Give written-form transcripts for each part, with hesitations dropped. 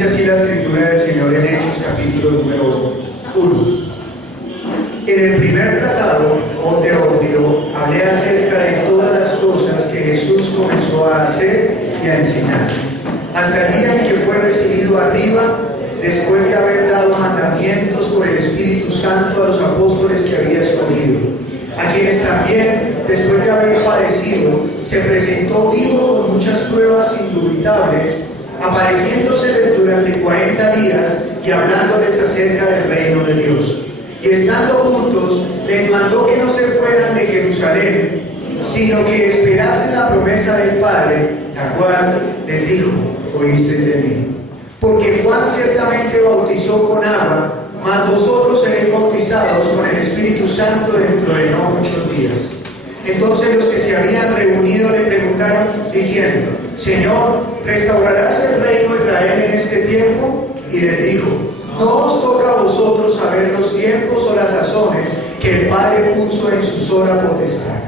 Dice así la escritura del Señor en Hechos capítulo número 1. En el primer tratado, oh Teófilo, hablé acerca de todas las cosas que Jesús comenzó a hacer y a enseñar, hasta el día en que fue recibido arriba, después de haber dado mandamientos por el Espíritu Santo a los apóstoles que había escogido, a quienes también, después de haber padecido, se presentó vivo con muchas pruebas indubitables, apareciéndoseles durante 40 días y hablándoles acerca del reino de Dios. Y estando juntos, les mandó que no se fueran de Jerusalén, sino que esperasen la promesa del Padre, la cual les dijo: oísteis de mí. Porque Juan ciertamente bautizó con agua, mas vosotros seréis bautizados con el Espíritu Santo dentro de no muchos días. Entonces los que se habían reunido le preguntaron, diciendo: Señor, ¿restaurarás el reino de Israel en este tiempo? Y les dijo: no os toca a vosotros saber los tiempos o las sazones que el Padre puso en su sola potestad,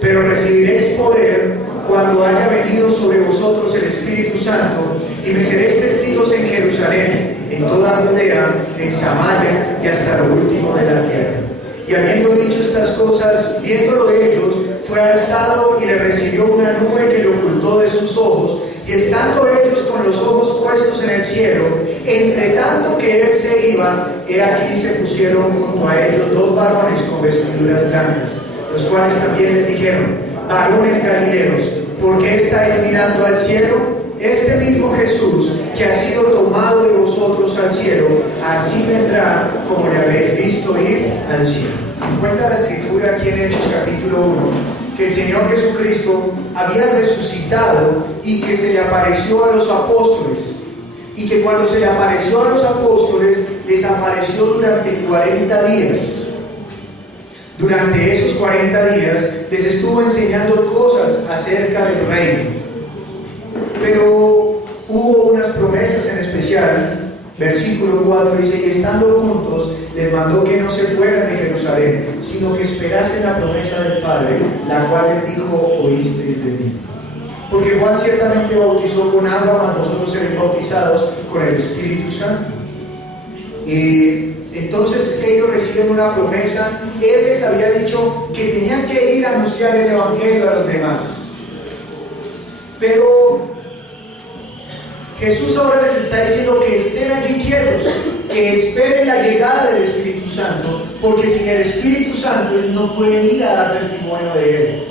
pero recibiréis poder cuando haya venido sobre vosotros el Espíritu Santo, y me seréis testigos en Jerusalén, en toda Judea, en Samaria y hasta lo último de la tierra. Y habiendo dicho estas cosas, viéndolo ellos, fue alzado y le recibió una nube que le ocultó de sus ojos, y estando ellos con los ojos puestos en el cielo, entre tanto que él se iba, he aquí se pusieron junto a ellos 2 varones con vestiduras blancas, los cuales también les dijeron: varones galileos, ¿por qué estáis mirando al cielo? Este mismo Jesús que ha sido tomado de vosotros al cielo, así vendrá como le habéis visto ir al cielo. Cuenta la escritura aquí en Hechos capítulo 1 que el Señor Jesucristo había resucitado y que se le apareció a los apóstoles, y que cuando se le apareció a los apóstoles les apareció durante 40 días. Durante esos 40 días les estuvo enseñando cosas acerca del reino, pero hubo unas promesas en especial. Versículo 4 dice: y estando juntos les mandó que no se fueran de Jerusalén, sino que esperasen la promesa del Padre, la cual les dijo: oísteis de mí. Porque Juan ciertamente bautizó con agua, mas vosotros seréis bautizados con el Espíritu Santo. Y entonces ellos reciben una promesa. Él les había dicho que tenían que ir a anunciar el Evangelio a los demás, pero Jesús ahora les está diciendo que estén allí quietos, que esperen la llegada del Espíritu Santo, porque sin el Espíritu Santo ellos no pueden ir a dar testimonio de Él.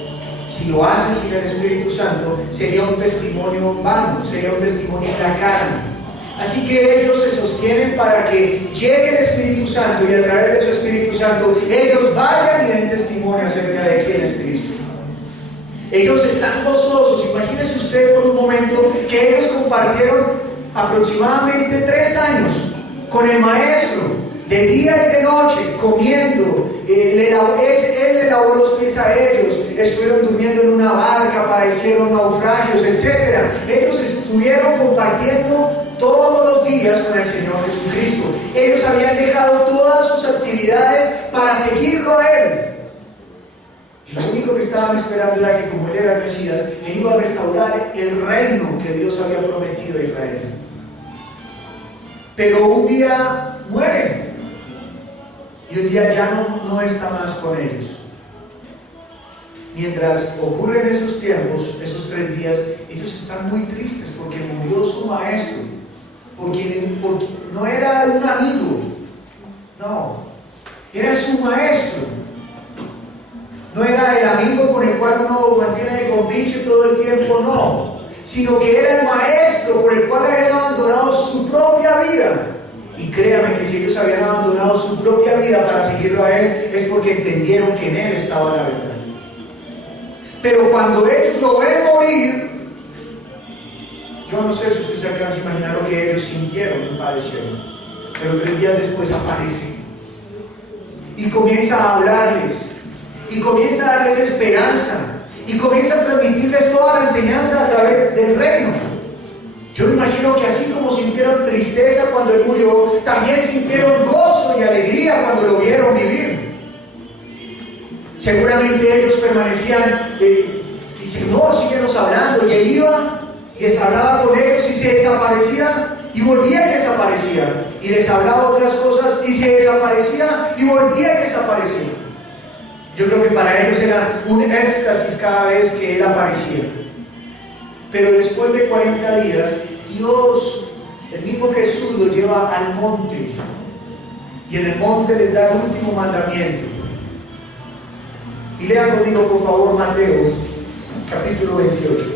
Si lo hacen sin el Espíritu Santo, sería un testimonio vano, sería un testimonio en la carne. Así que ellos se sostienen para que llegue el Espíritu Santo, y a través de su Espíritu Santo ellos vayan y den testimonio acerca de quién es Cristo. Ellos están gozosos. Imagínese usted por un momento que ellos compartieron aproximadamente 3 años con el Maestro, de día y de noche, comiendo. Él le lavó los pies a ellos, estuvieron durmiendo en una barca, padecieron naufragios, etc. Ellos estuvieron compartiendo todos los días con el Señor Jesucristo. Ellos habían dejado todas sus actividades para seguirlo a Él. Y lo único que estaban esperando era que, como Él era el Mesías, Él iba a restaurar el reino que Dios había prometido a Israel. Pero un día mueren, y un día ya no está más con ellos. Mientras ocurren esos tiempos, esos 3 días, ellos están muy tristes porque murió su maestro, porque no era un amigo, no, era su maestro. No era el amigo con el cual uno mantiene de compinche todo el tiempo, no, sino que era el maestro por el cual habían abandonado su propia vida. Y créame que si ellos habían abandonado su propia vida para seguirlo a Él, es porque entendieron que en Él estaba la verdad. Pero cuando ellos lo ven morir, yo no sé si usted se alcanza a imaginar lo que ellos sintieron y padecieron. Pero 3 días después aparece y comienza a hablarles, y comienza a darles esperanza, y comienza a transmitirles toda la enseñanza a través del reino. Yo me imagino que así como sintieron tristeza cuando Él murió, también sintieron gozo y alegría cuando lo vieron vivir. Seguramente ellos permanecían, Señor, síguenos hablando, y Él iba y les hablaba con ellos y se desaparecía y volvía y desaparecía. Y les hablaba otras cosas y se desaparecía y volvía y desaparecía. Yo creo que para ellos era un éxtasis cada vez que Él aparecía. Pero después de 40 días, Dios, el mismo Jesús, los lleva al monte. Y en el monte les da el último mandamiento. Y lean conmigo, por favor, Mateo, capítulo 28.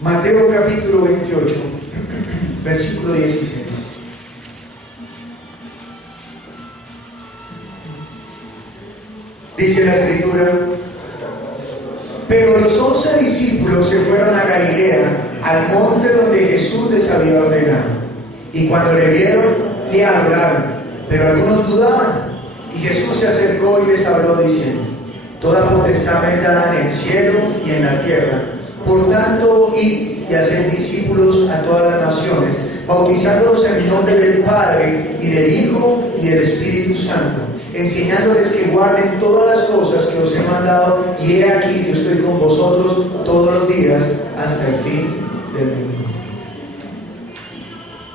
Mateo capítulo 28, versículo 16. Dice la Escritura: pero los 11 discípulos se fueron a Galilea, al monte donde Jesús les había ordenado. Y cuando le vieron, le adoraron, pero algunos dudaban. Y Jesús se acercó y les habló diciendo: toda potestad me es dada en el cielo y en la tierra. Por tanto, id y haced discípulos a todas las naciones, bautizándolos en el nombre del Padre, y del Hijo, y del Espíritu Santo, enseñándoles que guarden todas las cosas que os he mandado, y he aquí yo estoy con vosotros todos los días hasta el fin del mundo.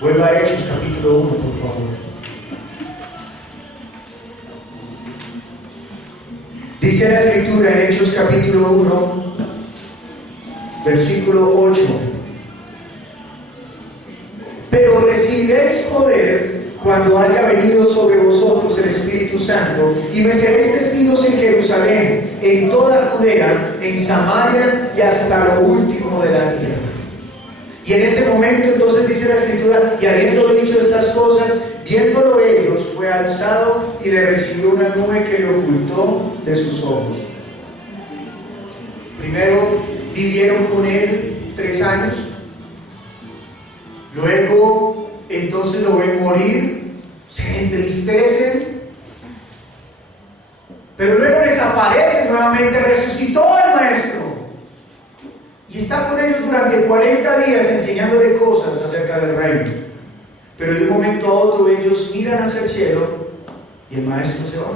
Vuelva a Hechos capítulo 1, por favor. Dice la Escritura en Hechos capítulo 1, versículo 8: pero recibiréis poder cuando haya venido sobre vosotros el Espíritu Santo, y me seréis testigos en Jerusalén, en toda Judea, en Samaria y hasta lo último de la tierra. Y en ese momento entonces dice la Escritura: y habiendo dicho estas cosas, viéndolo ellos, fue alzado y le recibió una nube que le ocultó de sus ojos. Primero vivieron con él 3 años, luego entonces lo ven morir, se entristecen, pero luego desaparece nuevamente, resucitó el Maestro y está con ellos durante 40 días enseñándole cosas acerca del reino. Pero de un momento a otro ellos miran hacia el cielo y el Maestro se va,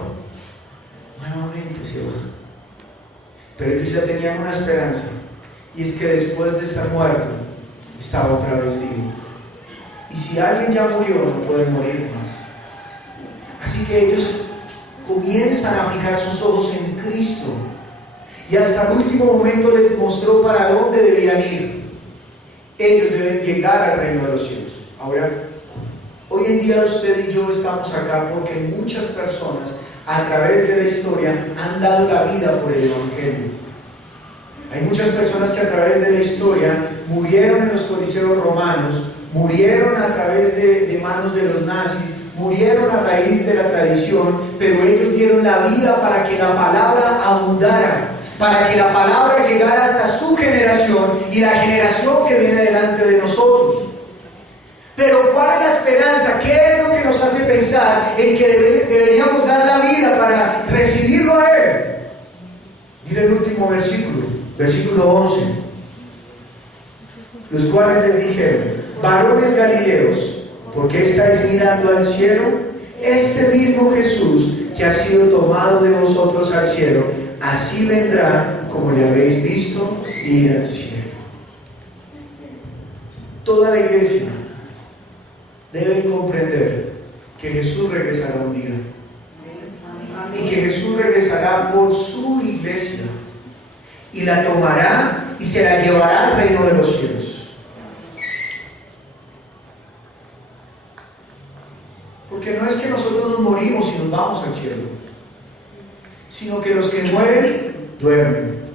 nuevamente se va. Pero ellos ya tenían una esperanza, y es que después de estar muerto estaba otra vez vivo. Y si alguien ya murió, no puede morir más. Así que ellos comienzan a fijar sus ojos en Cristo, y hasta el último momento les mostró para dónde debían ir. Ellos deben llegar al reino de los cielos. Ahora, hoy en día usted y yo estamos acá porque muchas personas a través de la historia han dado la vida por el Evangelio. Hay muchas personas que a través de la historia murieron en los coliseos romanos, murieron a través de manos de los nazis, murieron a raíz de la tradición, pero ellos dieron la vida para que la palabra abundara, para que la palabra llegara hasta su generación y la generación que viene delante de nosotros. Pero ¿cuál es la esperanza? ¿Qué es lo que nos hace pensar en que deberíamos dar la vida para recibirlo a Él? Mira el último versículo, versículo 11. Los cuales les dijeron: varones galileos, ¿por qué estáis mirando al cielo? Este mismo Jesús que ha sido tomado de vosotros al cielo, así vendrá como le habéis visto ir al cielo. Toda la iglesia debe comprender que Jesús regresará un día, y que Jesús regresará por su iglesia y la tomará y se la llevará al reino de los cielos. Porque no es que nosotros nos morimos y nos vamos al cielo, sino que los que mueren, duermen.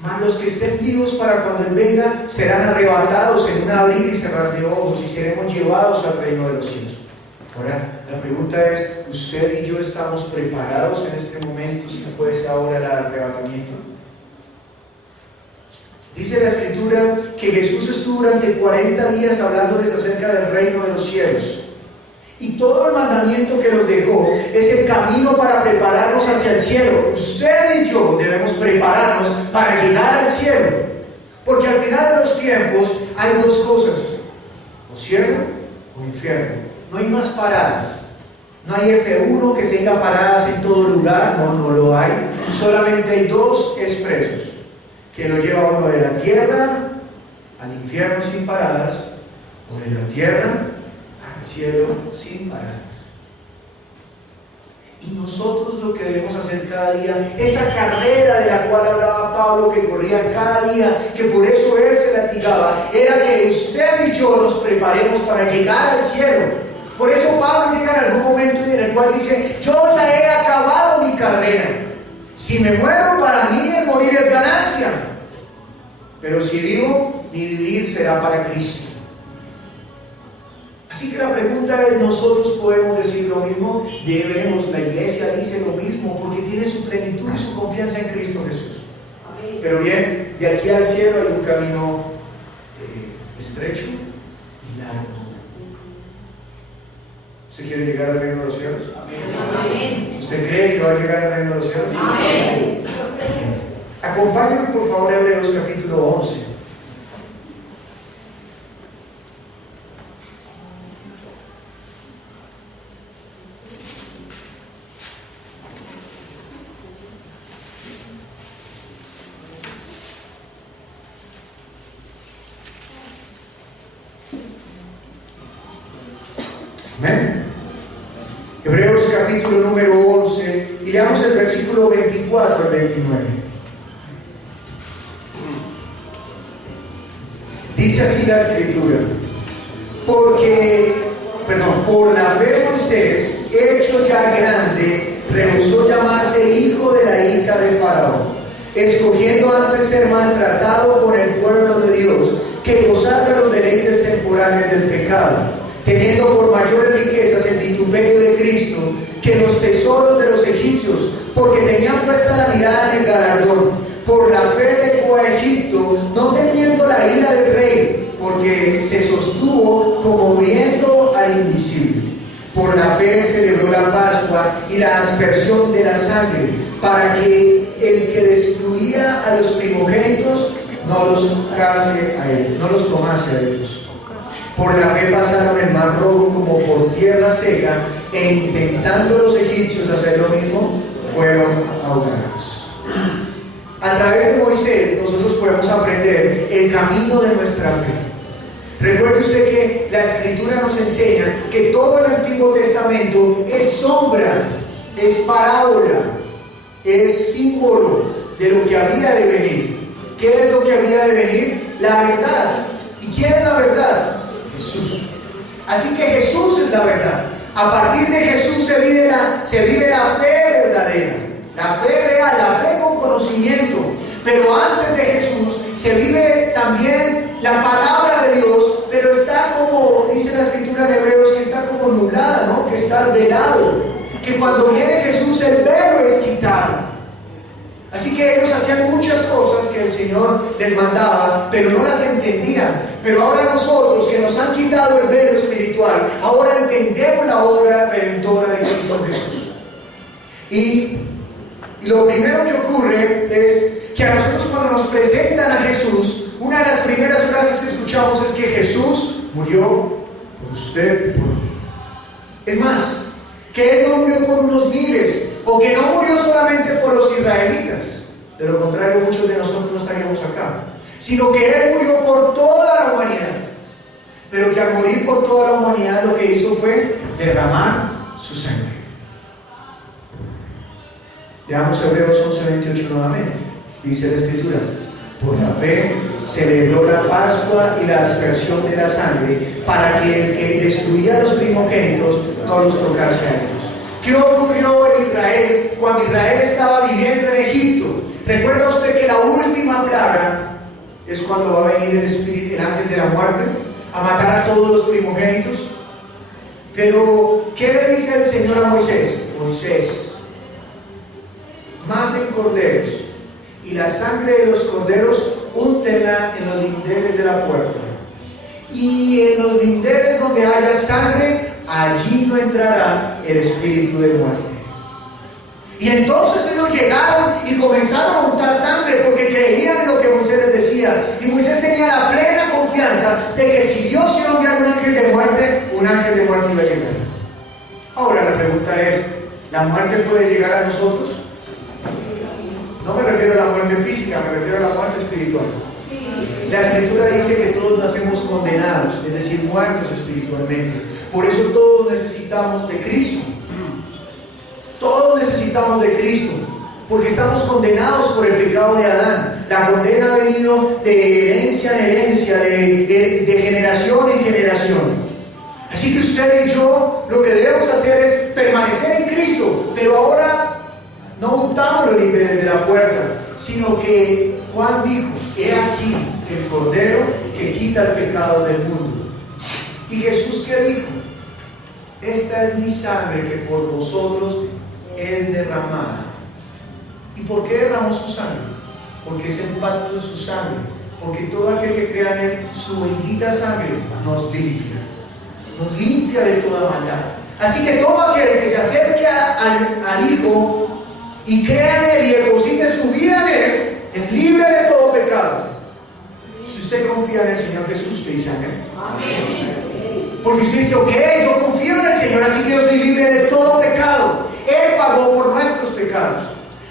Mas los que estén vivos para cuando Él venga serán arrebatados en un abrir y cerrar de ojos, y seremos llevados al reino de los cielos. Ahora, la pregunta es: ¿usted y yo estamos preparados en este momento si fuese ahora el arrebatamiento? Dice la Escritura que Jesús estuvo durante 40 días hablándoles acerca del reino de los cielos. Y todo el mandamiento que nos dejó es el camino para prepararnos hacia el cielo. Usted y yo debemos prepararnos para llegar al cielo. Porque al final de los tiempos hay 2 cosas: o cielo o infierno. No hay más paradas. No hay F1 que tenga paradas en todo lugar, no lo hay. Solamente hay dos expresos, que lo lleva uno de la tierra al infierno sin paradas, o de la tierra al cielo sin paradas. Y nosotros lo que debemos hacer cada día, esa carrera de la cual hablaba Pablo, que corría cada día, que por eso él se latigaba, era que usted y yo nos preparemos para llegar al cielo. Por eso Pablo llega en algún momento en el cual dice: yo ya he acabado mi carrera. Si me muero, para mí el morir es ganancia. Pero si vivo, mi vivir será para Cristo. Así que la pregunta es: ¿nosotros podemos decir lo mismo? Debemos, la iglesia dice lo mismo, porque tiene su plenitud y su confianza en Cristo Jesús. Pero bien, de aquí al cielo hay un camino estrecho y largo. ¿Usted quiere llegar al reino de los cielos? Amén. ¿Usted cree que va a llegar al reino de los cielos? Amén. Acompáñenme por favor a Hebreos capítulo 11. Amén. Hebreos capítulo número 11 y leamos el versículo 24 al 29. Dice así la escritura: por la fe Moisés, hecho ya grande, rehusó llamarse hijo de la hija de Faraón, escogiendo antes ser maltratado por el pueblo de Dios que gozar de los deleites temporales del pecado, teniendo por mayores riquezas el vituperio de Cristo que los tesoros de los egipcios, porque tenían puesta la mirada en el galardón. Por la fe dejó a Egipto, no temiendo la ira del rey, porque se sostuvo como viendo al invisible. Por la fe celebró la Pascua y la aspersión de la sangre, para que el que destruía a los primogénitos no los tomase a ellos. Por la fe pasaron el mar rojo como por tierra seca, e intentando los egipcios hacer lo mismo, fueron ahogados. A través de Moisés nosotros podemos aprender el camino de nuestra fe. Recuerde usted que la Escritura nos enseña que todo el Antiguo Testamento es sombra, es parábola, es símbolo de lo que había de venir. ¿Qué es lo que había de venir? La verdad. ¿Y quién es la verdad? Jesús. Así que Jesús es la verdad. A partir de Jesús se vive la fe verdadera, la fe real, la fe con conocimiento. Pero antes de Jesús se vive también la palabra de Dios, pero está como dice la Escritura en Hebreos, que está como nublada, ¿no? Que está velado, que cuando viene Jesús el velo es quitado. Así que ellos hacían muchas cosas que el Señor les mandaba, pero no las entendían. Pero ahora nosotros, que nos han quitado el velo espiritual, ahora entendemos la obra redentora de Cristo Jesús. Y lo primero que ocurre es que a nosotros, cuando nos presentan a Jesús, una de las primeras frases que escuchamos es que Jesús murió por usted y por mí. Es más, que Él no murió por unos miles, o que no murió solamente por los israelitas. De lo contrario, muchos de nosotros no estaríamos acá. Sino que Él murió por toda la humanidad. Pero que al morir por toda la humanidad, lo que hizo fue derramar su sangre. Leamos Hebreos 11:28 nuevamente. Dice la Escritura: por la fe celebró la Pascua y la aspersión de la sangre, para que el que destruía a los primogénitos no los tocase a ellos. ¿Qué ocurrió en Israel cuando Israel estaba viviendo en Egipto? ¿Recuerda usted que la última plaga es cuando va a venir el ángel de la muerte a matar a todos los primogénitos? Pero ¿qué le dice el Señor a Moisés? Moisés, maten corderos, y la sangre de los corderos úntenla en los lindeles de la puerta, y en los lindeles donde haya sangre, allí no entrará el espíritu de muerte. Y entonces ellos llegaron y comenzaron a untar sangre, porque creían en lo que Moisés les decía, y Moisés tenía la plena confianza de que si Dios iba a enviar un ángel de muerte iba a llegar. Ahora la pregunta es, ¿la muerte puede llegar a nosotros? No me refiero a la muerte física, me refiero a la muerte espiritual. La Escritura dice que todos nacemos condenados, es decir, muertos espiritualmente. Por eso todos necesitamos de Cristo. Todos necesitamos de Cristo, porque estamos condenados por el pecado de Adán. La condena ha venido de herencia en herencia, de generación en generación. Así que usted y yo lo que debemos hacer es permanecer en Cristo, pero ahora no untamos los límites desde la puerta, sino que Juan dijo: he aquí el Cordero que quita el pecado del mundo. Y Jesús, ¿qué dijo? Esta es mi sangre que por vosotros es derramada. ¿Y por qué derramó su sangre? Porque es el pacto de su sangre, porque todo aquel que crea en él, su bendita sangre nos limpia de toda maldad. Así que todo aquel que se acerque al Hijo y crea en él y deposite su vida en él, es libre de todo pecado. Si usted confía en el Señor Jesús, usted dice amén. Amén. Porque usted dice: ok, yo confío en el Señor, así que yo soy libre de todo pecado. Él pagó por nuestros pecados.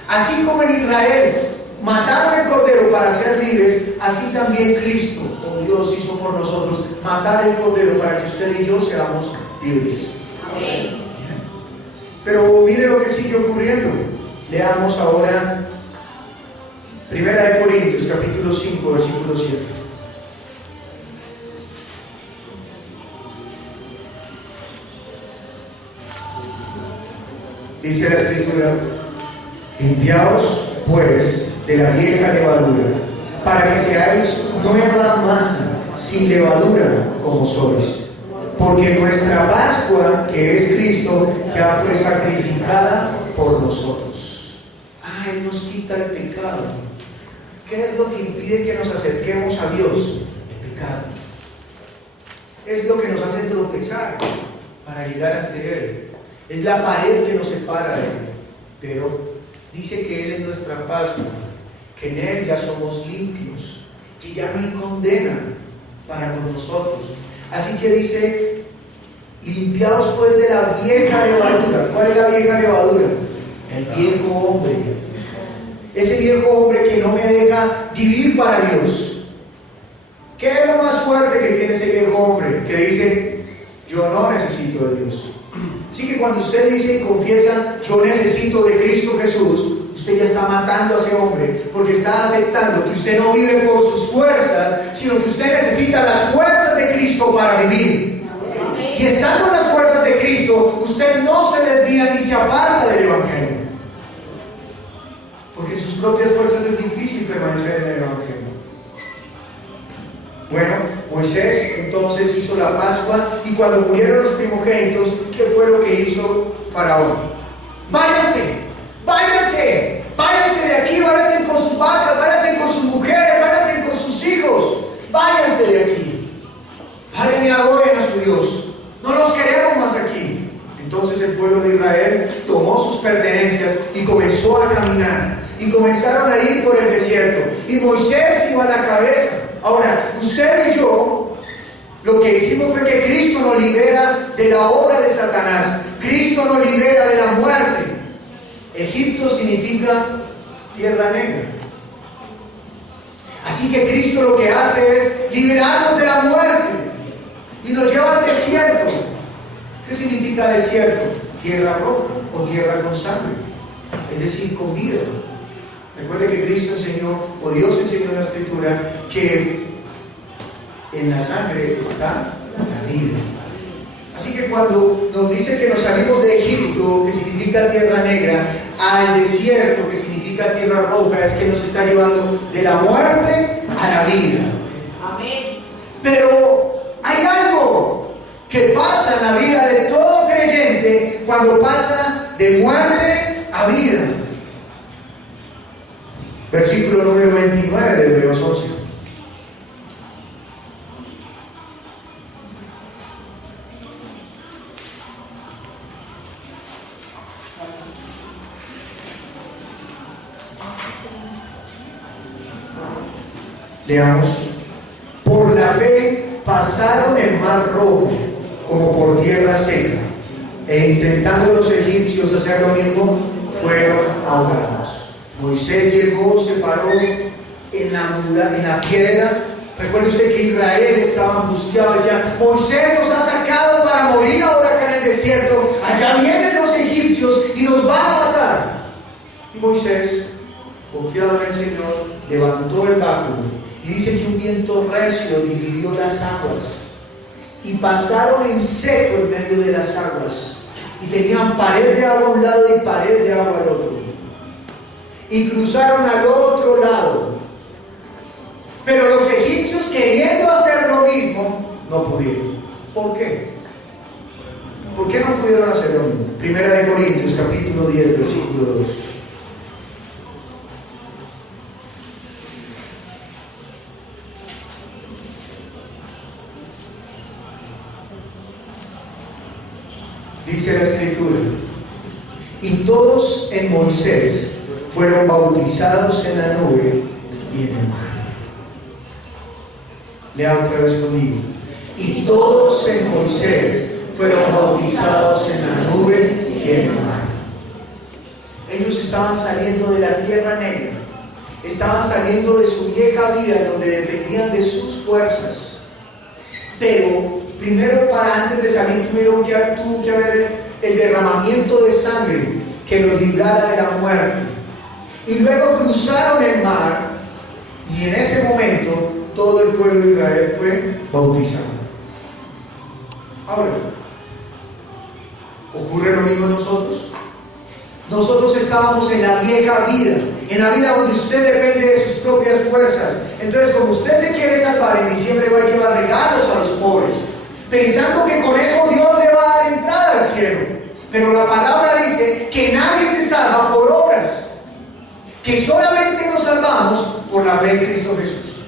Así como en Israel mataron el Cordero para ser libres, así también Cristo, o Dios, hizo por nosotros matar el Cordero para que usted y yo seamos libres. Amén. Pero mire lo que sigue ocurriendo. Leamos ahora 1 Corintios capítulo 5, versículo 7. Dice la Escritura: limpiaos pues de la vieja levadura, para que seáis nueva masa, sin levadura como sois. Porque nuestra Pascua, que es Cristo, ya fue sacrificada por nosotros. Él nos quita el pecado. ¿Qué es lo que impide que nos acerquemos a Dios? El pecado. Es lo que nos hace tropezar para llegar ante Él. Es la pared que nos separa de Él. Pero dice que Él es nuestra Pascua, que en Él ya somos limpios, que ya no hay condena para con nosotros. Así que dice: limpiaos pues de la vieja levadura. ¿Cuál es la vieja levadura? El viejo hombre. Ese viejo hombre que no me deja vivir para Dios. ¿Qué es lo más fuerte que tiene ese viejo hombre? Que dice: yo no necesito de Dios. Así que cuando usted dice y confiesa: yo necesito de Cristo Jesús, usted ya está matando a ese hombre, porque está aceptando que usted no vive por sus fuerzas, sino que usted necesita las fuerzas de Cristo para vivir. Y estando en las fuerzas de Cristo, usted no se desvía ni se aparta del Evangelio, porque en sus propias fuerzas es difícil permanecer en el Evangelio. Bueno, Moisés entonces hizo la Pascua, y cuando murieron los primogénitos, ¿qué fue lo que hizo Faraón? Váyanse de aquí, váyanse con sus vacas, váyanse con sus mujeres, váyanse con sus hijos, váyanse de aquí, vayan y adoren a su Dios, no los queremos más aquí. Entonces el pueblo de Israel tomó sus pertenencias y comenzó a caminar, y comenzaron a ir por el desierto, y Moisés iba a la cabeza. Ahora, usted y yo, lo que hicimos fue que Cristo nos libera de la obra de Satanás. Cristo nos libera de la muerte. Egipto significa tierra negra. Así que Cristo lo que hace es liberarnos de la muerte y nos lleva al desierto. ¿Qué significa desierto? Tierra roja o tierra con sangre, es decir, con vida. Recuerde que Cristo enseñó, o Dios enseñó en la Escritura, que en la sangre está la vida. Así que cuando nos dice que nos salimos de Egipto, que significa tierra negra, al desierto, que significa tierra roja, es que nos está llevando de la muerte a la vida. Amén. Pero hay algo que pasa en la vida de todo creyente cuando pasa de muerte a vida. Versículo número 29 de Hebreos 11. Leamos: por la fe pasaron el mar rojo como por tierra seca, e intentando los egipcios hacer lo mismo, fueron ahogados. Moisés llegó, se paró en la piedra. Recuerde usted que Israel estaba angustiado, decía: Moisés nos ha sacado para morir ahora acá en el desierto, allá vienen los egipcios y nos van a matar. Y Moisés, confiado en el Señor, levantó el báculo y dice que un viento recio dividió las aguas y pasaron en seco en medio de las aguas y tenían pared de agua a un lado y pared de agua al otro, y cruzaron al otro lado. Pero los egipcios, queriendo hacer lo mismo, no pudieron. ¿Por qué? ¿Por qué no pudieron hacer lo mismo? Primera de Corintios, capítulo 10, versículo 2. Dice la Escritura: y todos en Moisés fueron bautizados en la nube y en el mar. Lea otra vez conmigo. Y todos en Moisés fueron bautizados en la nube y en el mar. Ellos estaban saliendo de la tierra negra, estaban saliendo de su vieja vida donde dependían de sus fuerzas. Pero primero, para antes de salir, tuvo que haber el derramamiento de sangre que los librara de la muerte. Y luego cruzaron el mar, y en ese momento todo el pueblo de Israel fue bautizado. Ahora, ¿ocurre lo mismo en nosotros? Nosotros estábamos en la vieja vida, en la vida donde usted depende de sus propias fuerzas. Entonces, como usted se quiere salvar, en diciembre va a llevar regalos a los pobres, pensando que con eso Dios le va a dar entrada al cielo. Pero la palabra dice que nadie se salva por obras, que solamente nos salvamos por la fe en Cristo Jesús.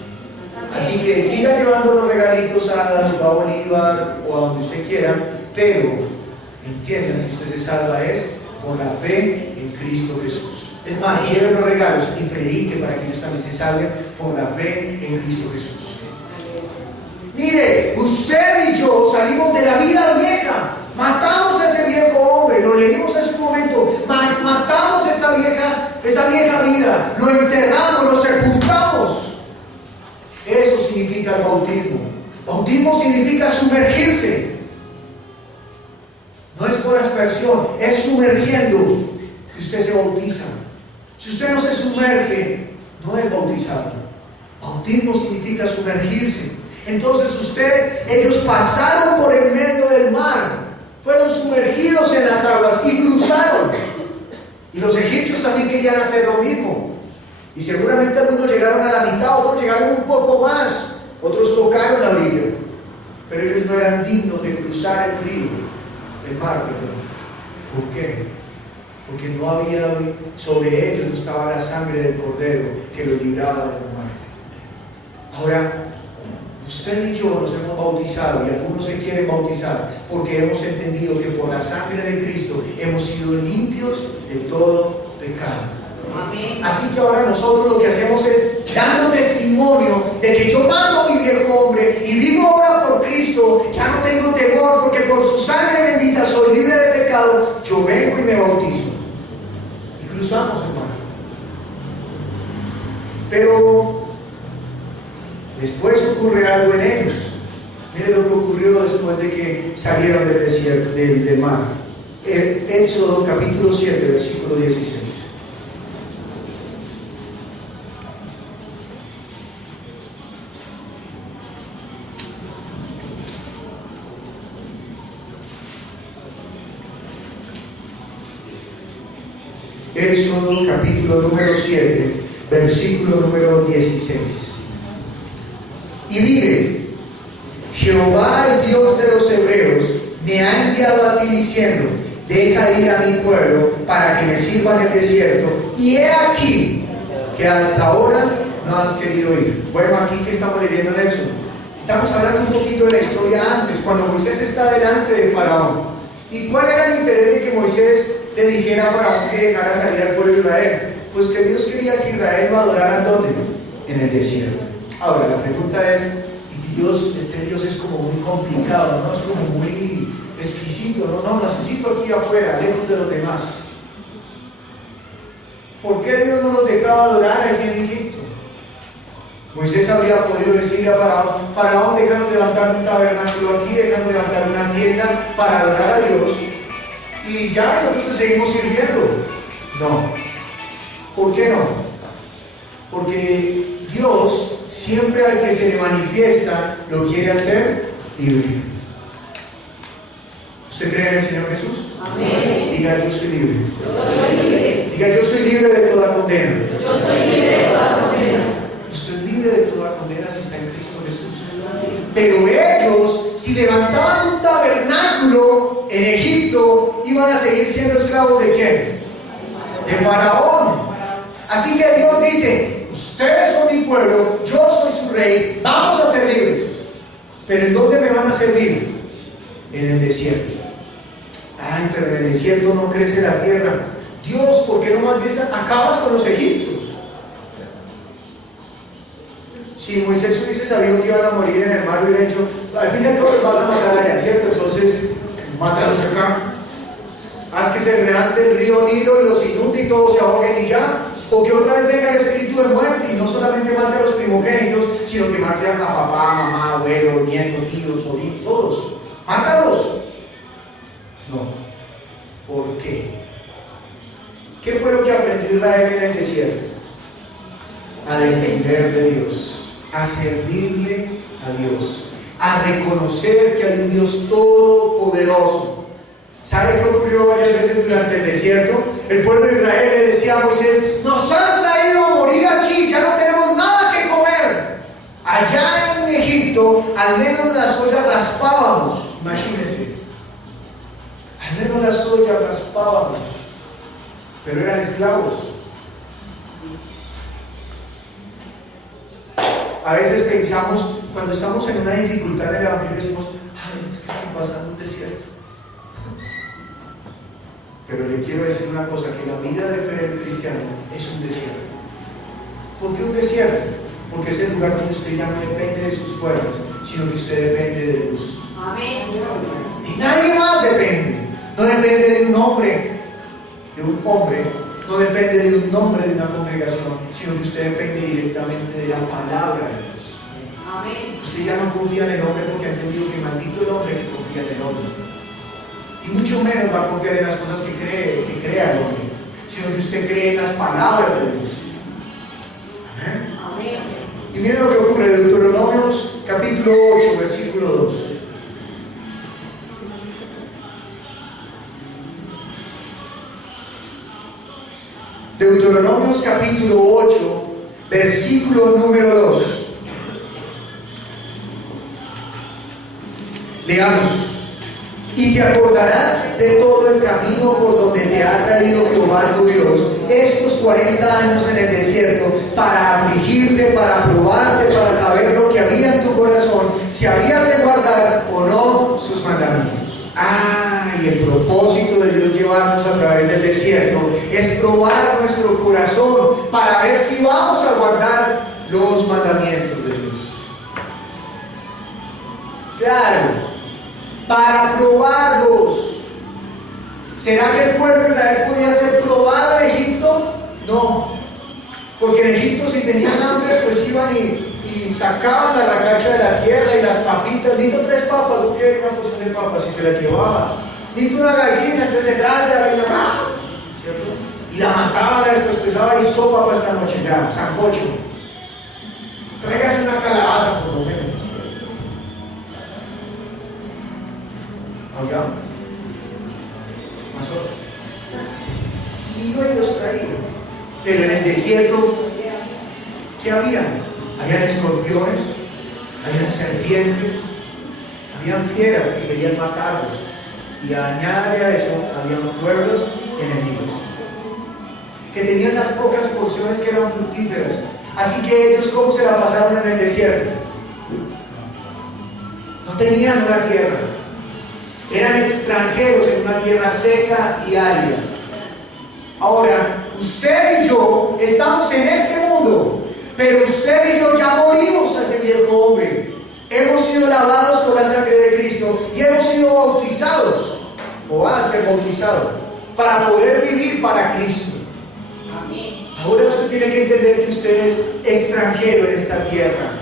Así que siga llevando los regalitos a Ciudad Bolívar o a donde usted quiera, pero entiendan que usted se salva es por la fe en Cristo Jesús. Es más, lleve los regalos y predique para que ellos también se salven por la fe en Cristo Jesús. Mire, usted y yo salimos de la vida vieja, matamos a ese viejo hombre, lo leímos en su momento, matamos esa vieja vida, lo enterramos, lo sepultamos. Eso significa el bautismo. Bautismo significa sumergirse. No es por aspersión, es sumergiendo que usted se bautiza. Si usted no se sumerge, no es bautizado. Bautismo significa sumergirse. Entonces ellos pasaron por el medio del mar, fueron sumergidos en las aguas y cruzaron. Y los egipcios también querían hacer lo mismo. Y seguramente algunos llegaron a la mitad, otros llegaron un poco más, otros tocaron la orilla. Pero ellos no eran dignos de cruzar el río, el mar, perdón. ¿Por qué? Porque no había, sobre ellos no estaba la sangre del Cordero que los libraba de la muerte. Ahora, usted y yo nos hemos bautizado, y algunos se quieren bautizar porque hemos entendido que por la sangre de Cristo hemos sido limpios de todo pecado. Amén. Así que ahora nosotros lo que hacemos es dando testimonio de que yo mato a mi viejo hombre y vivo ahora por Cristo. Ya no tengo temor porque por su sangre bendita soy libre de pecado. Yo vengo y me bautizo y cruzamos el mar. Pero después ocurre algo en ellos. Mire lo que ocurrió después de que salieron del desierto, del mar. Éxodo capítulo 7, versículo 16. Éxodo capítulo número 7, versículo número 16. Y dile: Jehová, el Dios de los hebreos, me ha enviado a ti diciendo: deja ir a mi pueblo para que me sirva en el desierto. Y he aquí que hasta ahora no has querido ir. Bueno, aquí que estamos leyendo en Éxodo, estamos hablando un poquito de la historia antes, cuando Moisés está delante de Faraón. ¿Y cuál era el interés de que Moisés le dijera a Faraón que dejara salir al pueblo de Israel? Pues que Dios quería que Israel lo adorara ¿dónde? En el desierto. Ahora la pregunta es: ¿y Dios es como muy complicado, ¿no? Es como muy exquisito, no, necesito aquí afuera, lejos de los demás. ¿Por qué Dios no los dejaba adorar aquí en Egipto? Moisés habría podido decirle a Faraón: Faraón, déjanos levantar un tabernáculo aquí, déjanos levantar una tienda para adorar a Dios, y ya nosotros te seguimos sirviendo. No. ¿Por qué no? Porque Dios siempre al que se le manifiesta lo quiere hacer libre. ¿Usted cree en el Señor Jesús? Amén. Diga: yo soy libre. Yo soy libre. Diga: yo soy libre de toda condena. Yo soy libre de toda condena. Usted es libre de toda condena si está en Cristo Jesús. Pero ellos, si levantaban un tabernáculo en Egipto, iban a seguir siendo esclavos ¿de quién? De Faraón. Así que Dios dice: ustedes son mi pueblo, yo soy su rey, vamos a ser libres. Pero ¿en dónde me van a servir? En el desierto. Ay, pero en el desierto no crece la tierra. Dios, ¿por qué no más bien acabas con los egipcios? Si Moisés hubiese sabido que iban a morir en el mar, hubiera dicho: al fin y al cabo los vas a matar allá, ¿cierto? Entonces, mátalos acá. Haz que se levante el río Nilo y los inunde y todos se ahoguen y ya. O que otra vez venga el espíritu de muerte y no solamente mate a los primogénitos, sino que mate a papá, mamá, abuelo, nieto, tío, sobrino, todos. ¡Mátalos! No. ¿Por qué? ¿Qué fue lo que aprendió Israel en el desierto? A depender de Dios, a servirle a Dios, a reconocer que hay un Dios todopoderoso. ¿Sabe qué ocurrió varias veces durante el desierto? El pueblo de Israel le decía a Moisés: nos has traído a morir aquí, ya no tenemos nada que comer. Allá en Egipto, al menos las ollas raspábamos. Imagínense, al menos las ollas raspábamos, pero eran esclavos. A veces pensamos, cuando estamos en una dificultad en el evangelio, decimos: ay, es que estoy pasando un desierto. Pero le quiero decir una cosa, que la vida de fe del cristiano es un desierto. ¿Por qué un desierto? Porque es el lugar donde usted ya no depende de sus fuerzas, sino que usted depende de Dios. Amén. Y nadie más depende. No depende de un hombre, no depende de un nombre de una congregación, sino que usted depende directamente de la palabra de Dios. Amén. Usted ya no confía en el hombre porque ha entendido que maldito el hombre que confía en el hombre. Y mucho menos va a confiar en las cosas que crea el hombre, sino que usted cree en las palabras de Dios. Amén. Amén. Y miren lo que ocurre, Deuteronomios capítulo 8, versículo 2. Deuteronomios capítulo 8, versículo número 2. Leamos. Y te acordarás de todo el camino por donde te ha traído Jehová tu Dios estos 40 años en el desierto, para afligirte, para probarte, para saber lo que había en tu corazón, si habías de guardar o no sus mandamientos. Y el propósito de Dios llevarnos a través del desierto es probar nuestro corazón para ver si vamos a guardar los mandamientos de Dios. Claro, para probarlos. ¿Será que el pueblo de Israel podía ser probado en Egipto? No, porque en Egipto si tenían hambre pues iban y sacaban la racacha de la tierra y las papitas. Necesito 3 papas, ok, una porción de papas, y se la llevaban. Necesito una gallina, entonces detrás de la gallina, ¿cierto? Y la mataban, la después pesaba y sopa para esta noche ya, sancocho. Tráigase una calabaza por lo menos. Allá, más otro. Y iba y los traía. Pero en el desierto, ¿qué había? Habían escorpiones, habían serpientes, habían fieras que querían matarlos. Y añade a eso, habían pueblos enemigos que tenían las pocas porciones que eran fructíferas. Así que ellos, ¿cómo se la pasaron en el desierto? No tenían una tierra. Eran extranjeros en una tierra seca y árida. Ahora, usted y yo estamos en este mundo, pero usted y yo ya morimos a ese viejo hombre. hemos sido lavados por la sangre de Cristo y hemos sido bautizados, o van a ser bautizados, para poder vivir para Cristo. Ahora usted tiene que entender que usted es extranjero en esta tierra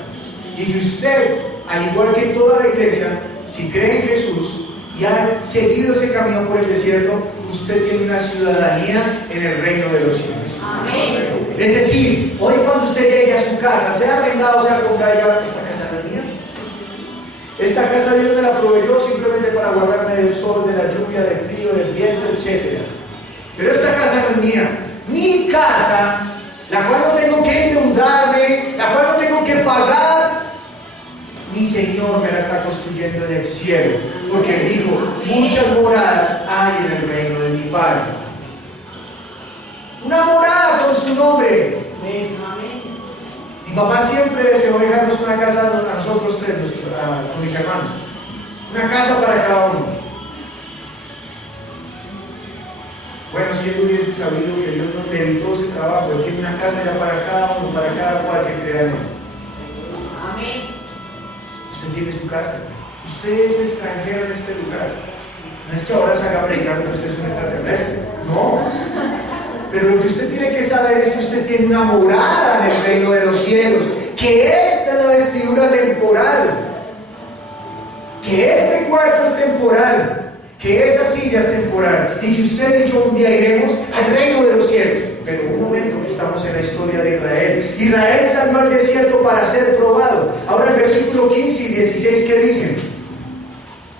y que usted, al igual que toda la iglesia, si cree en Jesús y ha seguido ese camino por el desierto, usted tiene una ciudadanía en el reino de los cielos. Amén. Es decir, hoy cuando usted llegue a su casa, sea arrendado, sea comprado, diga, esta casa no es mía. Esta casa Dios me la proveyó simplemente para guardarme del sol, de la lluvia, del frío, del viento, etc. Pero esta casa no es mía. Mi casa, la cual no tengo que endeudarme, la cual no tengo que pagar, mi Señor me la está construyendo en el cielo, porque Él dijo, muchas moradas hay en el reino de mi Padre. Una morada con su nombre. Mi papá siempre deseó dejarnos una casa a nosotros tres, con mis hermanos, una casa para cada uno. Bueno, si él hubiese sabido que Dios nos le evitó ese trabajo, Él tiene una casa ya para cada uno, para cada cual que crea en Él. Amén. Usted tiene su casa. Usted es extranjero en este lugar. No es que ahora se haga predicando que usted es un extraterrestre. No. Pero lo que usted tiene que saber es que usted tiene una morada en el reino de los cielos. Que esta es la vestidura temporal. Que este cuerpo es temporal. Que esa silla es temporal y que usted y yo un día iremos al reino de los cielos. Pero un momento que estamos en la historia de Israel. Israel salió al desierto para ser probado. Ahora el versículo 15 y 16, ¿qué dicen?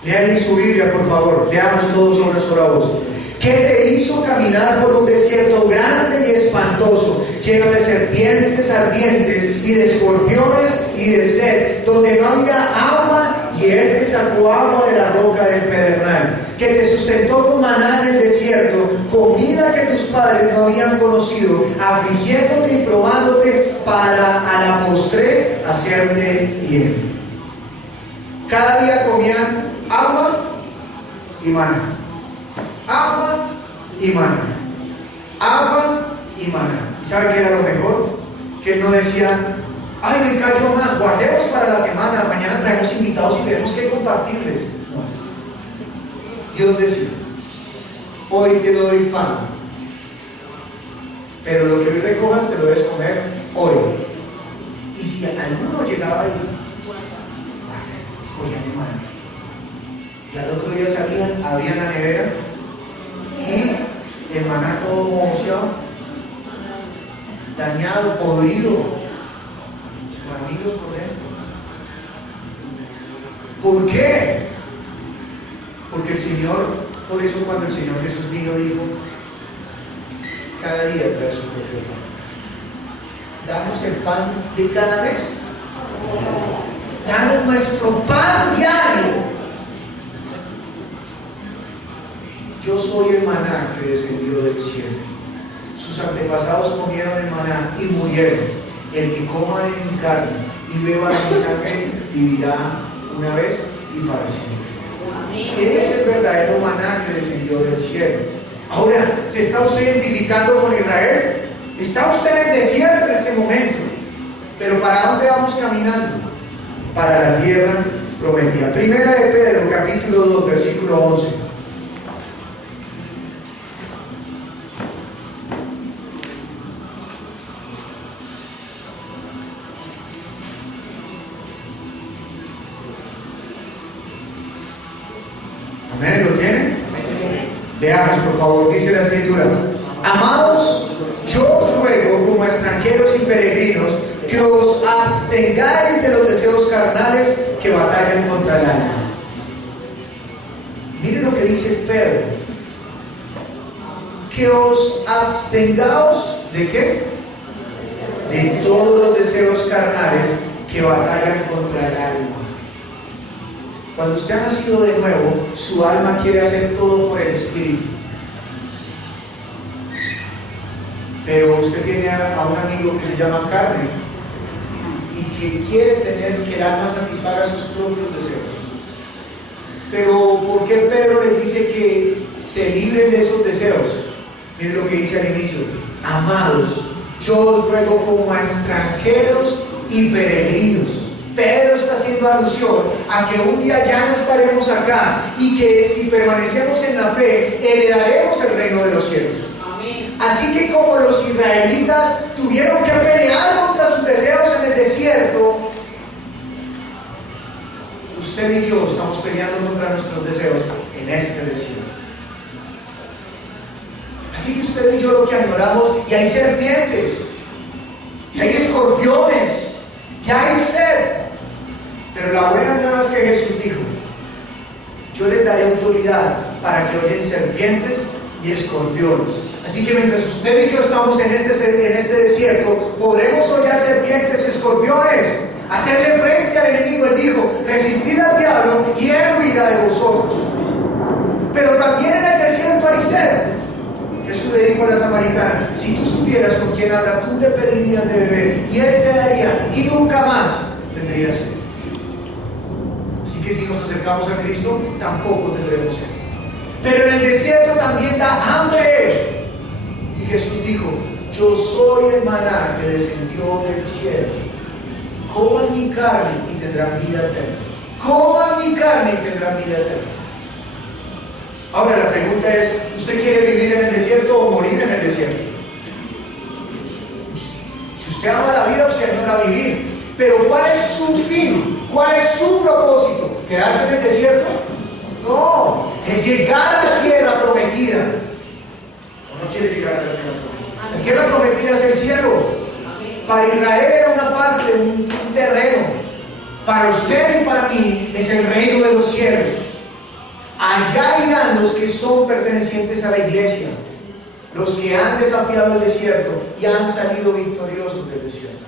Lean en su Biblia, por favor. Leamos todos a una sola voz. ¿Qué te hizo caminar por un desierto grande y espantoso, lleno de serpientes ardientes y de escorpiones y de sed, donde no había agua y Él te sacó agua de la roca del pedernal? Que te sustentó con maná en el desierto, comida que tus padres no habían conocido, afligiéndote y probándote para a la postre hacerte bien. Cada día comían agua y maná. Agua y maná. Agua y maná. ¿Sabe qué era lo mejor? Que él no decía, ay, me cayó más, guardemos para la semana, mañana traemos invitados y tenemos que compartirles. No. Dios decía, hoy te doy pan, pero lo que hoy recojas te lo debes comer hoy. Y si alguno llegaba ahí, escogían el maná. Y al otro día salían, abrían la nevera y el maná todo mohoseado, dañado, podrido, con amigos por dentro. ¿Por qué? Porque el Señor, por eso cuando el Señor Jesús vino dijo, cada día trae su propio pan. Danos el pan de cada mes. Danos nuestro pan diario. Yo soy el maná que descendió del cielo. Sus antepasados comieron el maná y murieron. El que coma de mi carne y beba de mi sangre vivirá una vez y para siempre. ¿Quién es el verdadero maná que descendió del cielo? Ahora, ¿se está usted identificando con Israel? Está usted en el desierto en este momento. Pero ¿para dónde vamos caminando? Para la tierra prometida. Primera de Pedro, capítulo 2, versículo 11. Amén, ¿lo tienen? Veamos, por favor, dice la Escritura: amados, yo os ruego como extranjeros y peregrinos que os abstengáis de los deseos carnales que batallan contra el alma. Miren lo que dice Pedro: que os abstengaos ¿de qué? De todos los deseos carnales que batallan contra el alma. Cuando usted ha nacido de nuevo, su alma quiere hacer todo por el Espíritu. Pero usted tiene a un amigo que se llama carne y que quiere tener que el alma satisfaga sus propios deseos. Pero ¿por qué Pedro les dice que se libren de esos deseos? Miren lo que dice al inicio: amados, yo os ruego como a extranjeros y peregrinos. Pedro está haciendo alusión a que un día ya no estaremos acá y que si permanecemos en la fe, heredaremos el reino de los cielos. Amén. Así que como los israelitas tuvieron que pelear contra sus deseos en el desierto, usted y yo estamos peleando contra nuestros deseos en este desierto. Así que usted y yo lo que añoramos, y hay serpientes, y hay escorpiones, y hay sed. Pero la buena nueva es que Jesús dijo: yo les daré autoridad para que hollen serpientes y escorpiones. Así que mientras usted y yo estamos en este desierto, podremos hollar serpientes y escorpiones, hacerle frente al enemigo. Él dijo: resistid al diablo y él huirá de vosotros. Pero también en el desierto hay sed. Jesús le dijo a la samaritana: si tú supieras con quién habla, tú le pedirías de beber y él te daría, y nunca más tendrías sed. Así que si nos acercamos a Cristo, tampoco tendremos sed. Pero en el desierto también da hambre. Y Jesús dijo: yo soy el maná que descendió del cielo. Coman mi carne y tendrán vida eterna. Coman mi carne y tendrán vida eterna. Ahora la pregunta es: ¿usted quiere vivir en el desierto o morir en el desierto? Si usted ama la vida, usted añora vivir. Pero ¿cuál es su fin? ¿Cuál es su propósito? ¿Quedarse en el desierto? No, es llegar a la tierra prometida. ¿O no quiere llegar a la tierra prometida? La tierra prometida es el cielo. Para Israel era una parte, un terreno. Para usted y para mí es el reino de los cielos. Allá irán los que son pertenecientes a la iglesia, los que han desafiado el desierto y han salido victoriosos del desierto.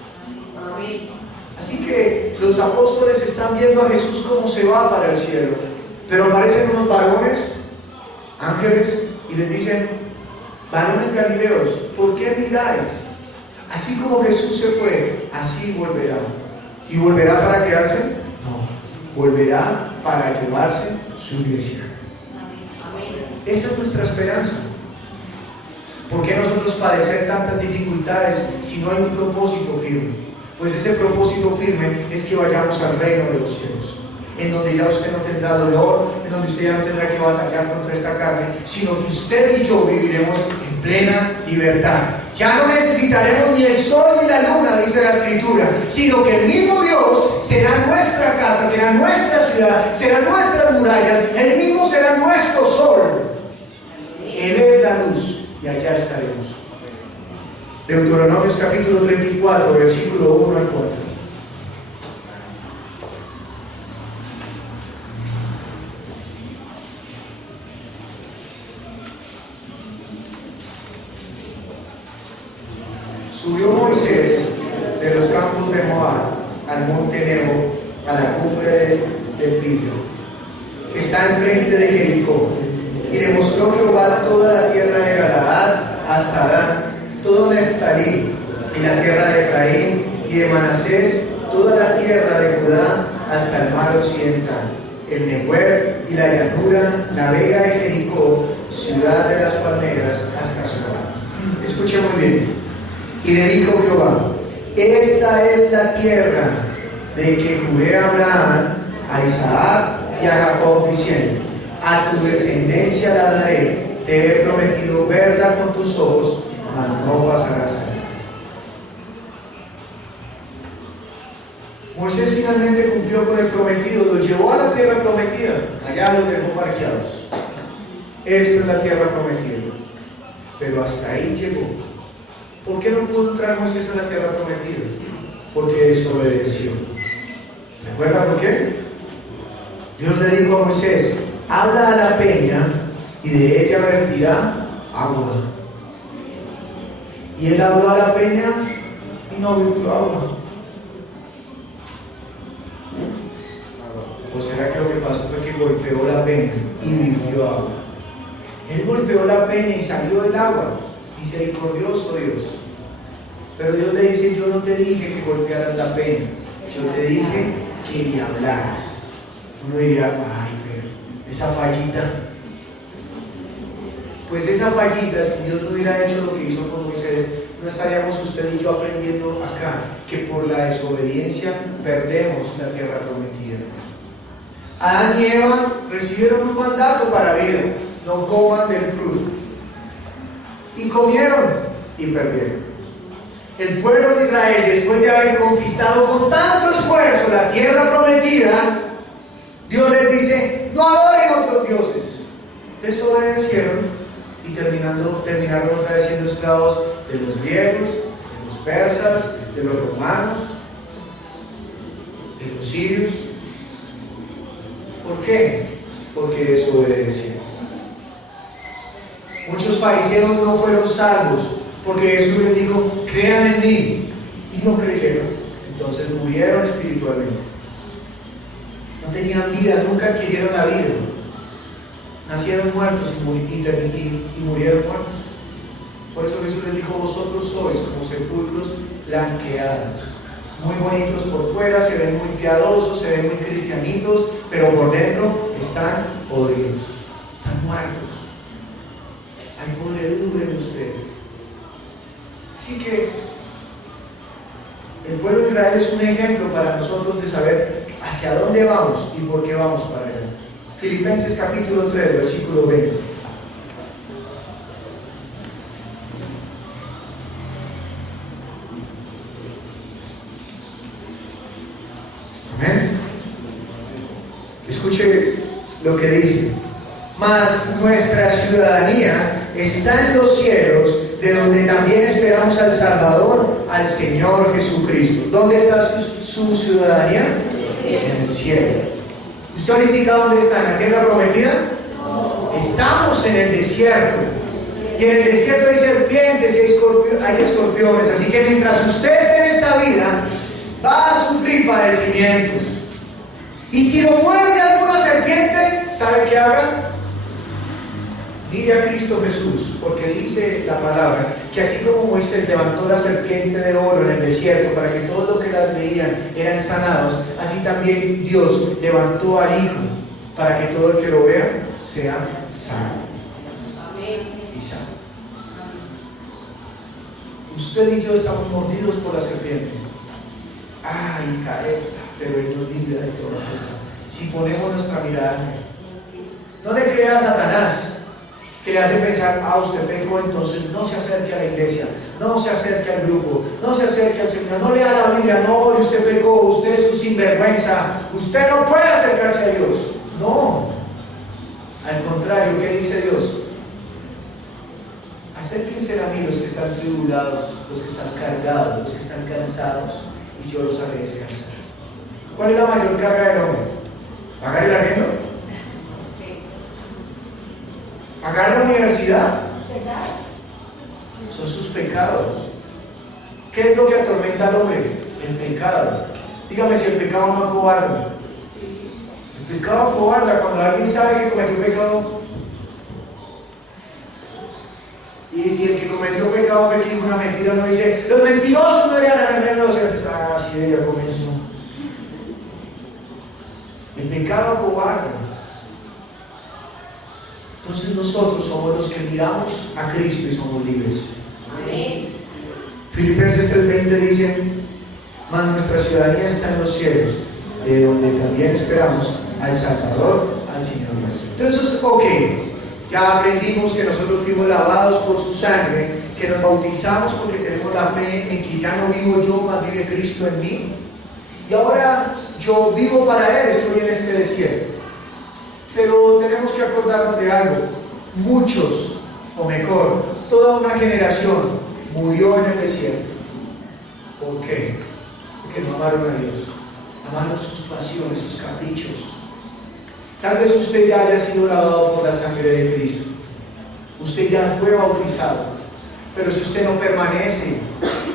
Amén. Así que los apóstoles están viendo a Jesús cómo se va para el cielo, pero aparecen unos varones, ángeles, y les dicen: varones galileos, ¿por qué miráis? Así como Jesús se fue, así volverá. ¿Y volverá para quedarse? No, volverá para llevarse su iglesia. Amén. Esa es nuestra esperanza. ¿Por qué nosotros padecer tantas dificultades si no hay un propósito firme? Pues ese propósito firme es que vayamos al reino de los cielos, en donde ya usted no tendrá dolor, en donde usted ya no tendrá que batallar contra esta carne, sino que usted y yo viviremos en plena libertad. Ya no necesitaremos ni el sol ni la luna, dice la Escritura, sino que el mismo Dios será nuestra casa, será nuestra ciudad, serán nuestras murallas, Él mismo será nuestro sol. Él es la luz y allá estaremos. Deuteronomios capítulo 34, versículo 1 al 4. Subió Moisés de los campos de Moab al monte Nebo, a la cumbre de Pisga, que está enfrente de Jericó, y le mostró Jehová toda la tierra de Galaad hasta Dan, todo Neftalí, y la tierra de Efraín y de Manasés, toda la tierra de Judá hasta el mar occidental, el Nehueb y la llanura, la vega de Jericó, ciudad de las palmeras, hasta Zoar. Escuche muy bien. Y le dijo Jehová: esta es la tierra de que juré a Abraham, a Isaac y a Jacob, diciendo: a tu descendencia la daré. Te he prometido verla con tus ojos, mas no pasarás allá. Moisés finalmente cumplió con el prometido, los llevó a la tierra prometida, allá los dejó parqueados. Esta es la tierra prometida, pero hasta ahí llegó. ¿Por qué no pudo entrar Moisés a la tierra prometida? Porque desobedeció. ¿Recuerda por qué? Dios le dijo a Moisés: habla a la peña y de ella vertirá agua. Y él habló a la peña y no vertió agua. ¿O será que lo que pasó fue que golpeó la peña y virtió agua? Él golpeó la peña y salió el agua. Misericordioso Dios. Pero Dios le dice: yo no te dije que golpearas la peña, yo te dije que le hablaras. Uno diría: ay, pero esa fallita. Pues esa fallita, si Dios no hubiera hecho lo que hizo con Moisés, no no estaríamos usted y yo aprendiendo acá que por la desobediencia perdemos la tierra prometida. Adán y Eva recibieron un mandato para vida: no coman del fruto. Y comieron y perdieron. El pueblo de Israel, después de haber conquistado con tanto esfuerzo la tierra prometida, Dios les dice: no adoren otros dioses. Desobedecieron y terminaron otra vez siendo esclavos de los griegos, de los persas, de los romanos, de los sirios. ¿Por qué? Porque desobedecieron. Muchos fariseos no fueron salvos porque Jesús les dijo: crean en mí, y no creyeron. Entonces murieron espiritualmente. No tenían vida, nunca adquirieron la vida. Nacieron muertos y murieron muertos. Por eso Jesús les dijo: vosotros sois como sepulcros blanqueados, muy bonitos por fuera, se ven muy piadosos, se ven muy cristianitos, pero por dentro están podridos, están muertos. Hay podredumbre en ustedes. Así que el pueblo de Israel es un ejemplo para nosotros de saber hacia dónde vamos y por qué vamos para allá. Filipenses capítulo 3, versículo 20. Amén. Escuche lo que dice: mas nuestra ciudadanía está en los cielos, de donde también esperamos al Salvador, al Señor Jesucristo. ¿Dónde está su ciudadanía? En el cielo. ¿Usted ahorita dónde está? ¿En la tierra prometida? No. Estamos en el desierto. Y en el desierto hay serpientes y hay escorpiones. Así que mientras usted esté en esta vida, va a sufrir padecimientos. Y si lo muerde alguna serpiente, ¿sabe qué haga? Mire a Cristo Jesús, porque dice la palabra que así como Moisés levantó la serpiente de oro en el desierto para que todos los que las veían eran sanados, así también Dios levantó al Hijo para que todo el que lo vea sea sano. Amén. Y sano. Usted y yo estamos mordidos por la serpiente. Ay, careta, pero Él nos libra de toda cosa. Si ponemos nuestra mirada en Él. No le crea a Satanás, que le hace pensar: usted pecó, entonces no se acerque a la iglesia, no se acerque al grupo, no se acerque al Señor, no lea la Biblia, no, usted pecó, usted es un sinvergüenza, usted no puede acercarse a Dios. No, al contrario, ¿qué dice Dios? Acérquense a mí los que están tribulados, los que están cargados, los que están cansados, y yo los haré descansar. ¿Cuál es la mayor carga del hombre? ¿Pagar el arriendo? ¿Pagar la universidad? Son sus pecados. ¿Qué es lo que atormenta al hombre? El pecado. Dígame si el pecado no acobarda. El pecado acobarda cuando alguien sabe que cometió pecado. Y si el que cometió pecado fue que dijo una mentira, no dice: los mentirosos no heredarán el reino de los cielos. Sí, ella comenzó. El pecado acobarda. Entonces nosotros somos los que miramos a Cristo y somos libres. Amén. Filipenses 3:20 dice: mas nuestra ciudadanía está en los cielos, de donde también esperamos al Salvador, al Señor nuestro. Entonces, ya aprendimos que nosotros fuimos lavados por su sangre, que nos bautizamos porque tenemos la fe en que ya no vivo yo, mas vive Cristo en mí. Y ahora yo vivo para Él, estoy en este desierto. Pero tenemos que acordarnos de algo: muchos, o mejor, toda una generación murió en el desierto. ¿Por qué? Porque no amaron a Dios, amaron sus pasiones, sus caprichos. Tal vez usted ya haya sido lavado por la sangre de Cristo, usted ya fue bautizado, pero si usted no permanece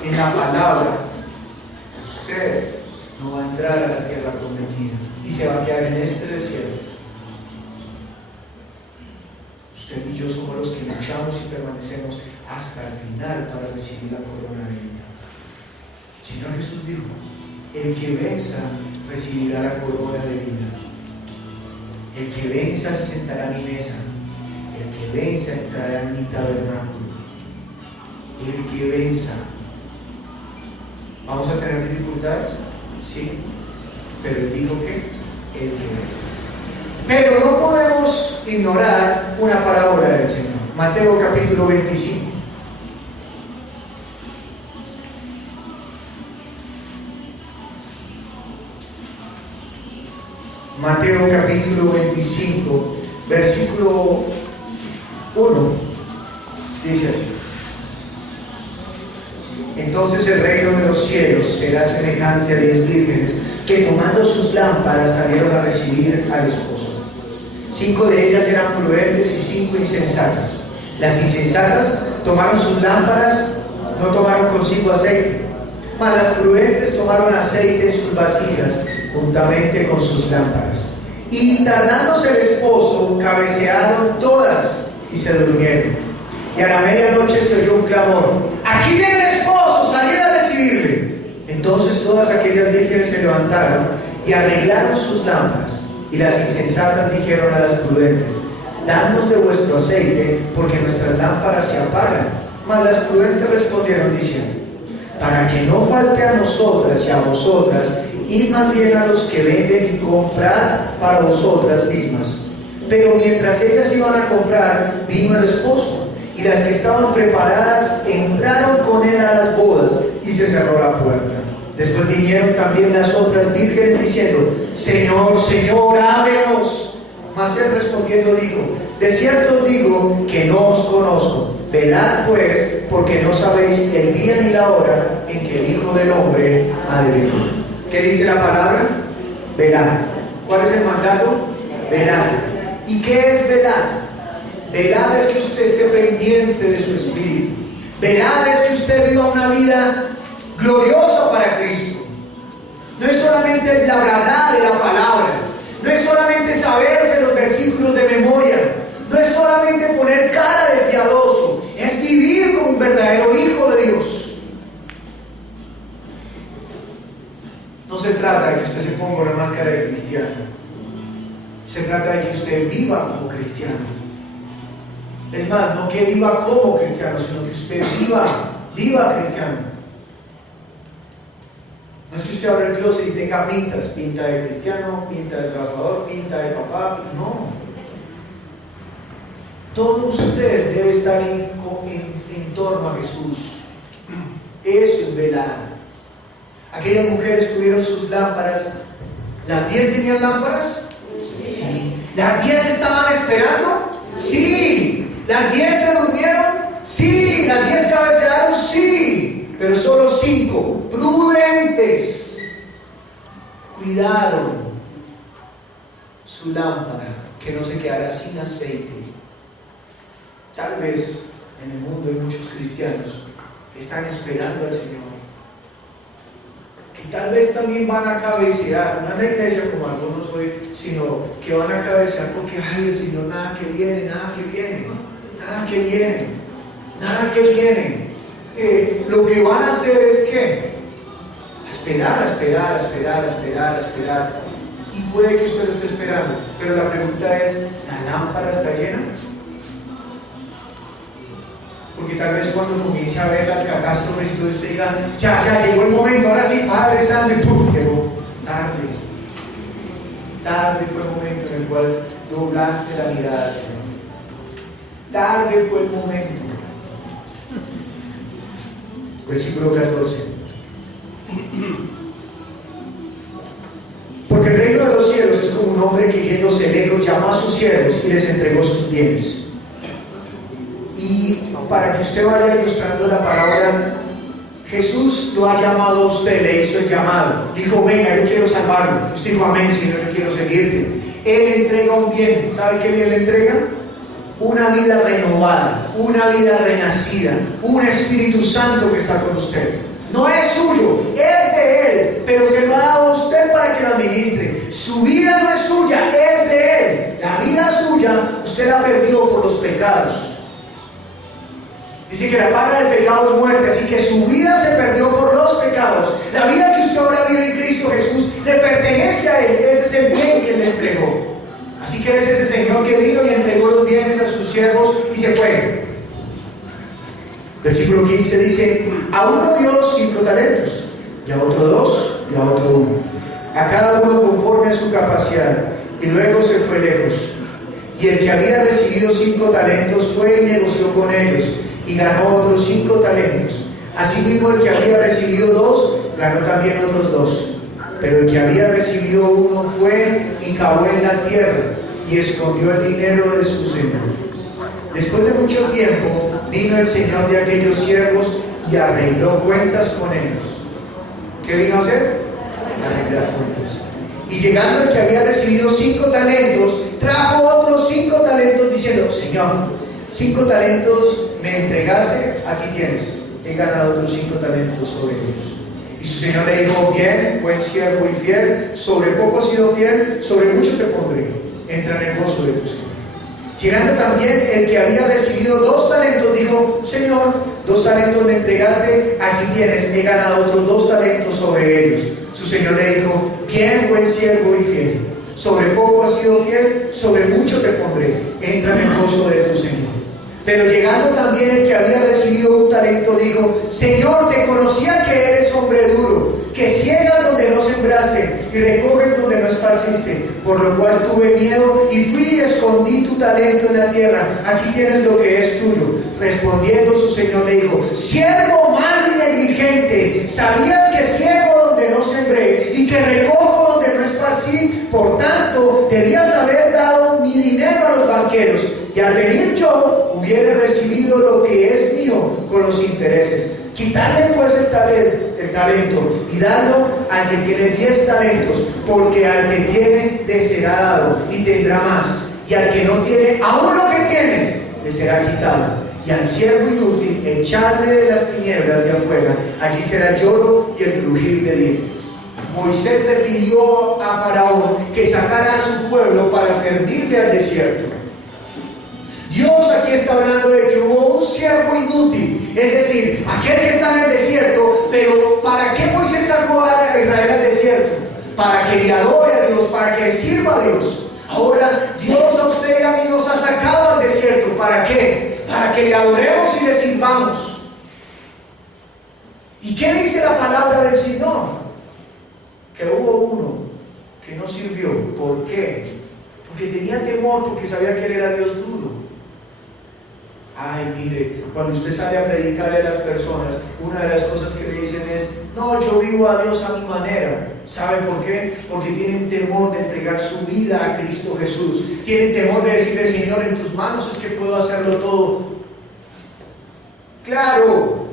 en la palabra, usted no va a entrar a la tierra prometida y se va a quedar en este desierto. Usted y yo somos los que luchamos y permanecemos hasta el final para recibir la corona de vida. El Señor Jesús dijo: el que venza recibirá la corona de vida. El que venza se sentará a mi mesa. El que venza entrará en mi tabernáculo. el que venza. ¿Vamos a tener dificultades? Sí, pero él dijo que el que venza. Pero no podemos ignorar una parábola del Señor. Mateo capítulo 25. Mateo capítulo 25, versículo 1, dice así: entonces el reino de los cielos será semejante a 10 vírgenes que tomando sus lámparas salieron a recibir al esposo. 5 de ellas eran prudentes y 5 insensatas. Las insensatas tomaron sus lámparas, no tomaron consigo aceite, mas las prudentes tomaron aceite en sus vasijas juntamente con sus lámparas. Y tardándose el esposo, cabecearon todas y se durmieron. Y a la medianoche se oyó un clamor: aquí viene el esposo, salid a recibirle. Entonces todas aquellas vírgenes se levantaron y arreglaron sus lámparas. Y las insensatas dijeron a las prudentes: dadnos de vuestro aceite, porque nuestras lámparas se apagan. Mas las prudentes respondieron diciendo: para que no falte a nosotras y a vosotras, id más bien a los que venden y comprad para vosotras mismas. Pero mientras ellas iban a comprar, vino el esposo, y las que estaban preparadas entraron con él a las bodas, y se cerró la puerta. Después vinieron también las otras vírgenes diciendo: Señor, Señor, ábrenos. Mas él respondiendo dijo: de cierto os digo que no os conozco. Velad pues, porque no sabéis el día ni la hora en que el Hijo del Hombre ha de venir. ¿Qué dice la palabra? Velad. ¿Cuál es el mandato? Velad. ¿Y qué es velad? Velad es que usted esté pendiente de su espíritu. Velad es que usted viva una vida gloriosa para Cristo. No es solamente el bla bla bla de la palabra. No es solamente saberse los versículos de memoria. No es solamente poner cara de piadoso. Es vivir como un verdadero hijo de Dios. No se trata de que usted se ponga una máscara de cristiano. Se trata de que usted viva como cristiano. Es más, no que viva como cristiano, sino que usted viva cristiano. No es que usted abra el closet y tenga pintas, pinta de cristiano, pinta de trabajador, pinta de papá, no. Todo usted debe estar en torno a Jesús. Eso es velar. Aquellas mujeres tuvieron sus lámparas. ¿Las 10 tenían lámparas? Sí. ¿Las 10 estaban esperando? Sí. ¿Las 10 se durmieron? Sí. ¿Las 10 cabecearon? Sí. Pero solo 5 prudentes cuidaron su lámpara, que no se quedara sin aceite. Tal vez en el mundo hay muchos cristianos que están esperando al Señor, que tal vez también van a cabecear, no en la iglesia como algunos hoy, sino que van a cabecear porque ay, el Señor, nada que viene, lo que van a hacer es que esperar, y puede que usted lo esté esperando, pero la pregunta es: ¿la lámpara está llena? Porque tal vez cuando comience a ver las catástrofes y todo esto diga: ya llegó el momento, ahora sí, Padre Santo, y ¡pum! Llegó tarde fue el momento en el cual doblaste la mirada, Señor. Tarde fue el momento. Versículo 14. Porque el reino de los cielos es como un hombre que yéndose lejos llamó a sus siervos y les entregó sus bienes. Y para que usted vaya ilustrando la parábola, Jesús lo ha llamado a usted, le hizo el llamado. Dijo: venga, yo quiero salvarlo. Usted dijo: amén, Señor, yo quiero seguirte. Él entrega un bien. ¿Sabe qué bien le entrega? Una vida renovada, una vida renacida, un Espíritu Santo que está con usted. No es suyo, es de Él, pero se lo ha dado a usted para que lo administre. Su vida no es suya, es de Él. La vida suya, usted la perdió por los pecados. Dice que la paga del pecado es muerte, así que su vida se perdió por los pecados. La vida que usted ahora vive en Cristo Jesús le pertenece a Él. Ese es el bien que Él le entregó. Así que Él es ese Señor que vino y entregó los bienes a sus siervos y se fue. Versículo Versículo 15 dice: a uno dio 5 talentos, y a otro 2, y a otro 1, a cada uno conforme a su capacidad, y luego se fue lejos. Y el que había recibido 5 talentos fue y negoció con ellos, y ganó otros 5 talentos. Asimismo, el que había recibido 2, ganó también otros 2. Pero el que había recibido 1 fue y cavó en la tierra, y escondió el dinero de su señor. Después de mucho tiempo, vino el señor de aquellos siervos y arregló cuentas con ellos. ¿Qué vino a hacer? Arreglar cuentas. Y llegando el que había recibido 5 talentos, trajo otros 5 talentos, diciendo: Señor, 5 talentos me entregaste, aquí tienes, he ganado otros 5 talentos sobre ellos. Y su señor le dijo: bien, buen siervo y fiel, sobre poco has sido fiel, sobre mucho te pondré, entra en el gozo de tu señor. Llegando también el que había recibido 2 talentos, dijo: Señor, 2 talentos me entregaste, aquí tienes, he ganado otros 2 talentos sobre ellos. Su señor le dijo: bien, buen siervo y fiel, sobre poco has sido fiel, sobre mucho te pondré, entra en el gozo de tu señor. Pero llegando también el que había recibido 1 talento, dijo: Señor, te conocía que eres hombre duro, que ciegas donde no sembraste y recoges donde no esparciste, por lo cual tuve miedo y fui y escondí tu talento en la tierra, aquí tienes lo que es tuyo. Respondiendo su señor le dijo: siervo malo y negligente, sabías que ciego donde no sembré y que recojo donde no esparcí, por tanto debías haber dado mi dinero a los banqueros, y al venir yo hubiera recibido lo que es mío con los intereses. Quitadle pues el talento y dadlo al que tiene 10 talentos, porque al que tiene le será dado y tendrá más, y al que no tiene, aún lo que tiene le será quitado. Y al siervo inútil echarle de las tinieblas de afuera, allí será el lloro y el crujir de dientes. Moisés le pidió a Faraón que sacara a su pueblo para servirle al desierto. Dios aquí está hablando de que hubo un siervo inútil, es decir, aquel que está en el desierto. Pero ¿para qué Moisés sacó a Israel al desierto? Para que le adore a Dios, para que le sirva a Dios. Ahora Dios a usted y a mí nos ha sacado al desierto. ¿Para qué? Para que le adoremos y le sirvamos. ¿Y qué dice la palabra del Señor? Que hubo uno que no sirvió. ¿Por qué? Porque tenía temor, porque sabía que él era Dios duro. Ay, mire, cuando usted sale a predicarle a las personas, una de las cosas que le dicen es: no, yo vivo a Dios a mi manera. ¿Sabe por qué? Porque tienen temor de entregar su vida a Cristo Jesús. Tienen temor de decirle: Señor, en tus manos es que puedo hacerlo todo. Claro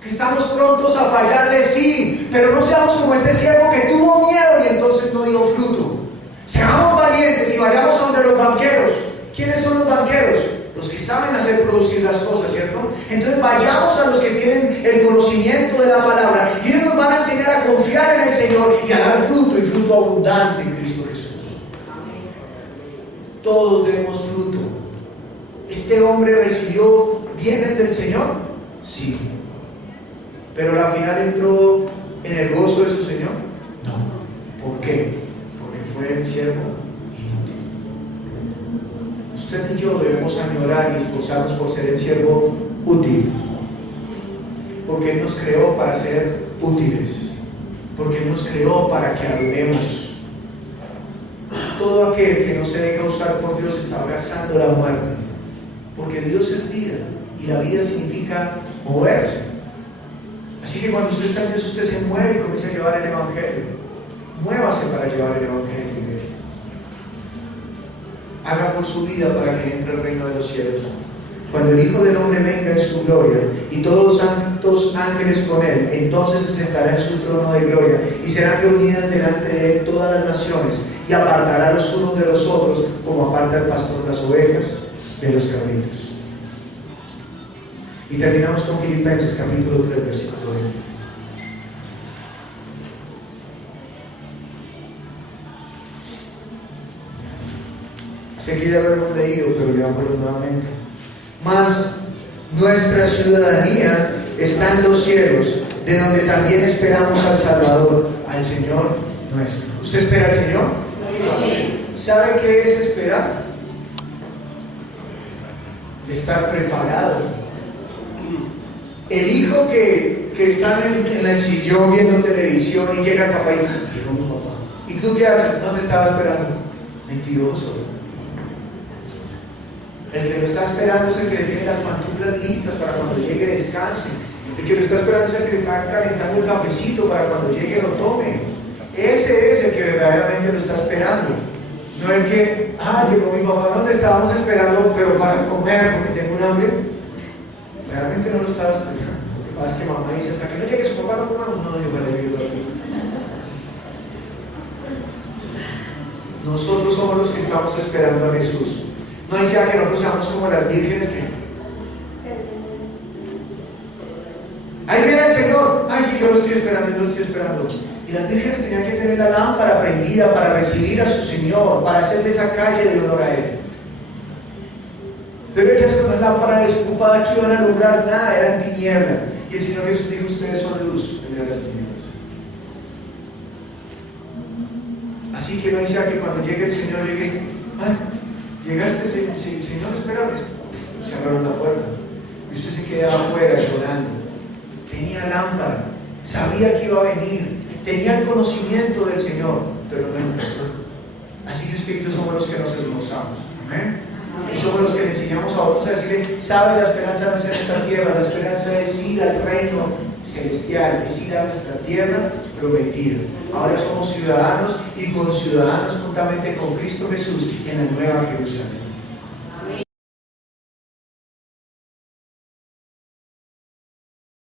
que estamos prontos a fallarle, sí, pero no seamos como este siervo que tuvo miedo y entonces no dio fruto. Seamos valientes y vayamos a donde los banqueros. ¿Quiénes son los banqueros? Los que saben hacer producir las cosas, ¿cierto? Entonces vayamos a los que tienen el conocimiento de la palabra, y ellos nos van a enseñar a confiar en el Señor y a dar fruto, y fruto abundante en Cristo Jesús. Todos demos fruto. ¿Este hombre recibió bienes del Señor? Sí. ¿Pero al final entró en el gozo de su Señor? No. ¿Por qué? Porque fue el siervo. Usted y yo debemos añorar y esforzarnos por ser el siervo útil, porque Él nos creó para ser útiles, porque Él nos creó para que adoremos. Todo aquel que no se deja usar por Dios está abrazando la muerte, porque Dios es vida y la vida significa moverse. Así que cuando usted está en Dios, usted se mueve y comienza a llevar el Evangelio. Muévase para llevar el Evangelio, iglesia. Haga por su vida para que entre el reino de los cielos. Cuando el Hijo del Hombre venga en su gloria y todos los santos ángeles con él, entonces se sentará en su trono de gloria y serán reunidas delante de él todas las naciones, y apartará los unos de los otros como aparta el pastor las ovejas de los cabritos. Y terminamos con Filipenses capítulo 3, versículo 20. Sé que ya lo hemos leído, pero leámoslo nuevamente. Mas nuestra ciudadanía está en los cielos, de donde también esperamos al Salvador, al Señor nuestro. ¿Usted espera al Señor? ¿Sabe qué es esperar? Estar preparado. El hijo que está en el sillón viendo televisión y llega el papá y dice, llegó mi papá. ¿Y tú qué haces? No te estaba esperando. Mentiroso. El que lo está esperando es el que le tiene las pantuflas listas para cuando llegue descanse. El que lo está esperando es el que le está calentando el cafecito para cuando llegue lo tome. Ese es el que verdaderamente lo está esperando. No el que, llegó mi papá, no te estábamos esperando, pero para comer porque tengo un hambre. Realmente no lo estaba esperando. Lo que pasa es que mamá dice, hasta que no llegue su papá no comamos. No, yo me alegro. Nosotros somos los que estamos esperando a Jesús. No dice que nosotros seamos como las vírgenes que ahí viene el Señor. Ay, sí, yo lo estoy esperando, yo lo estoy esperando. Y las vírgenes tenían que tener la lámpara prendida para recibir a su Señor, para hacerle esa calle de honor a Él. Pero ellas con la lámpara desocupada que iban a alumbrar nada, eran tinieblas. Y el Señor Jesús dijo, ustedes son luz en medio de las tinieblas. Así que no dice que cuando llegue el Señor, llegaste, Señor, espérame. Cerraron la puerta. Y usted se quedaba afuera llorando. Tenía lámpara, sabía que iba a venir, tenía el conocimiento del Señor, pero no entró. Así que usted y yo somos los que nos esforzamos. ¿Amén? Y somos los que le enseñamos a otros a decirle, sabe, la esperanza no es en esta tierra, la esperanza es ir al reino celestial, es ir a nuestra tierra prometida. Ahora somos ciudadanos y conciudadanos juntamente con Cristo Jesús en la nueva Jerusalén.